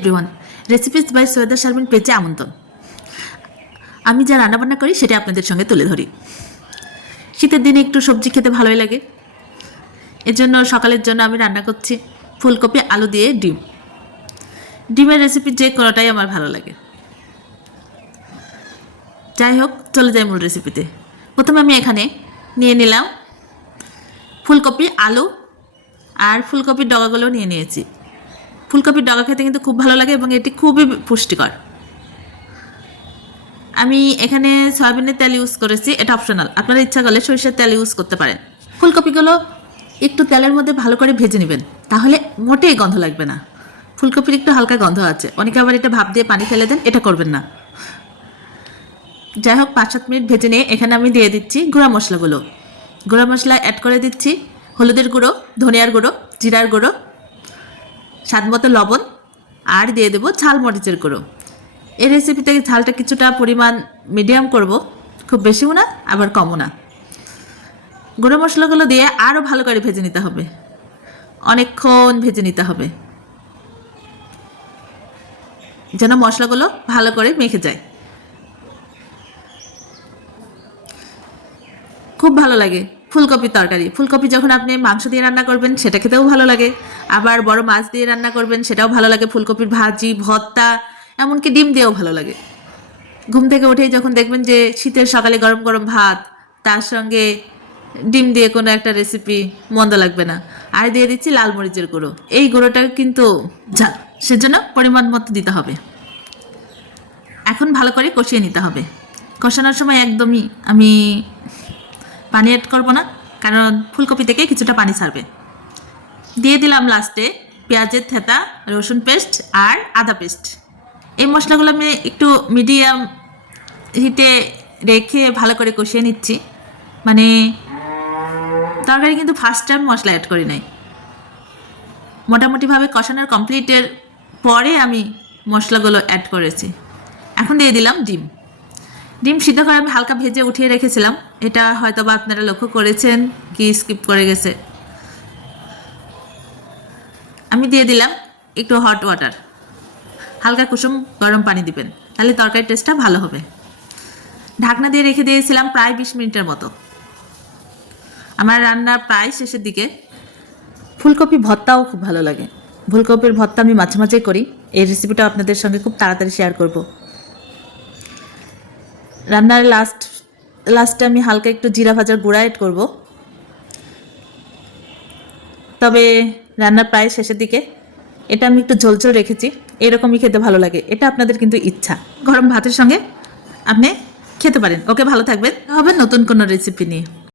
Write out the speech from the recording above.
Everyone, recipes by Syeda Sharmin পেজে আমন্ত্রণ। আমি যা রান্নাবান্না করি সেটা আপনাদের সঙ্গে তুলে ধরি। শীতের দিনে একটু সবজি খেতে ভালোই লাগে, এজন্য সকালের জন্য আমি রান্না করছি ফুলকপি আলু দিয়ে ডিম। ডিমের রেসিপি যে কোনোটাই আমার ভালো লাগে। যাই হোক, চলে যাই মূল রেসিপিতে। প্রথমে আমি এখানে নিয়ে নিলাম ফুলকপি আলু আর ফুলকপির ডগাগুলো নিয়ে নিয়েছি। ফুলকপির ডগা খেতে কিন্তু খুব ভালো লাগে এবং এটি খুবই পুষ্টিকর। আমি এখানে সয়াবিনের তেল ইউজ করেছি, এটা অপশনাল, আপনারা ইচ্ছা করলে সরিষার তেল ইউজ করতে পারেন। ফুলকপিগুলো একটু তেলের মধ্যে ভালো করে ভেজে নেবেন, তাহলে মোটেই গন্ধ লাগবে না। ফুলকপির একটু হালকা গন্ধ আছে, অনেকে আবার এটা ভাপ দিয়ে পানি ফেলে দেন, এটা করবেন না। যাই হোক, 5-7 মিনিট ভেজে নিয়ে এখানে আমি দিয়ে দিচ্ছি গুঁড়া মশলাগুলো। গুঁড়া মশলা অ্যাড করে দিচ্ছি হলুদের গুঁড়ো, ধনিয়ার গুঁড়ো, জিরার গুঁড়ো, স্বাদ মতো লবণ, আর দিয়ে দেবো ঝাল মরিচের গুঁড়ো। এই রেসিপিতে ঝালটা কিছুটা পরিমাণ মিডিয়াম করব, খুব বেশিও না আবার কমও না। গুঁড়ো মশলাগুলো দিয়ে আরও ভালো করে ভেজে নিতে হবে, অনেকক্ষণ ভেজে নিতে হবে যেন মশলাগুলো ভালো করে মেখে যায়। খুব ভালো লাগে ফুলকপির তরকারি। ফুলকপি যখন আপনি মাংস দিয়ে রান্না করবেন সেটা খেতেও ভালো লাগে, আবার বড় মাছ দিয়ে রান্না করবেন সেটাও ভালো লাগে। ফুলকপির ভাজি, ভর্তা, এমনকি ডিম দিয়েও ভালো লাগে। ঘুম থেকে উঠেই যখন দেখবেন যে শীতের সকালে গরম গরম ভাত, তার সঙ্গে ডিম দিয়ে কোনো একটা রেসিপি, মন্দ লাগবে না। আর দিয়ে দিচ্ছি লাল মরিচের গুঁড়ো। এই গুঁড়োটা কিন্তু ঝাল, সেজন্য পরিমাণ মতো দিতে হবে। এখন ভালো করে কষিয়ে নিতে হবে। কষানোর সময় একদমই আমি পানি অ্যাড করবো না, কারণ ফুলকপি থেকে কিছুটা পানি ছাড়বে। দিয়ে দিলাম লাস্টে পেঁয়াজের থেঁতা, রসুন পেস্ট আর আদা পেস্ট। এই মশলাগুলো আমি একটু মিডিয়াম হিটে রেখে ভালো করে কষিয়ে নিচ্ছি। মানে তরকারি কিন্তু ফার্স্ট টাইম মশলা অ্যাড করি নাই, মোটামুটিভাবে কষানোর কমপ্লিটের পরে আমি মশলাগুলো অ্যাড করেছি। এখন দিয়ে দিলাম ডিম। ডিম সিদ্ধ করে আমি হালকা ভেজে উঠিয়ে রেখেছিলাম, এটা হয়তো বা আপনারা লক্ষ্য করেছেন কি স্কিপ করে গেছে। আমি দিয়ে দিলাম একটু হট ওয়াটার, হালকা কুসুম গরম পানি দিবেন, তাহলে তরকারির টেস্টটা ভালো হবে। ঢাকনা দিয়ে রেখে দিয়েছিলাম প্রায় 20 মিনিটের মতো। আমার রান্না প্রায় শেষের দিকে। ফুলকপি ভর্তাও খুব ভালো লাগে। ফুলকপির ভর্তা আমি মাঝে মাঝেই করি, এই রেসিপিটা আপনাদের সঙ্গে খুব তাড়াতাড়ি শেয়ার করব। রান্নার লাস্টে আমি হালকা একটু জিরা ভাজার গুঁড়া অ্যাড করব। তবে রান্নার প্রায় শেষের দিকে এটা আমি একটু ঝোলঝোল রেখেছি, এরকমই খেতে ভালো লাগে। এটা আপনাদের কিন্তু ইচ্ছা, গরম ভাতের সঙ্গে আপনি খেতে পারেন। ওকে, ভালো থাকবেন, হবে নতুন কোনো রেসিপি নিয়ে।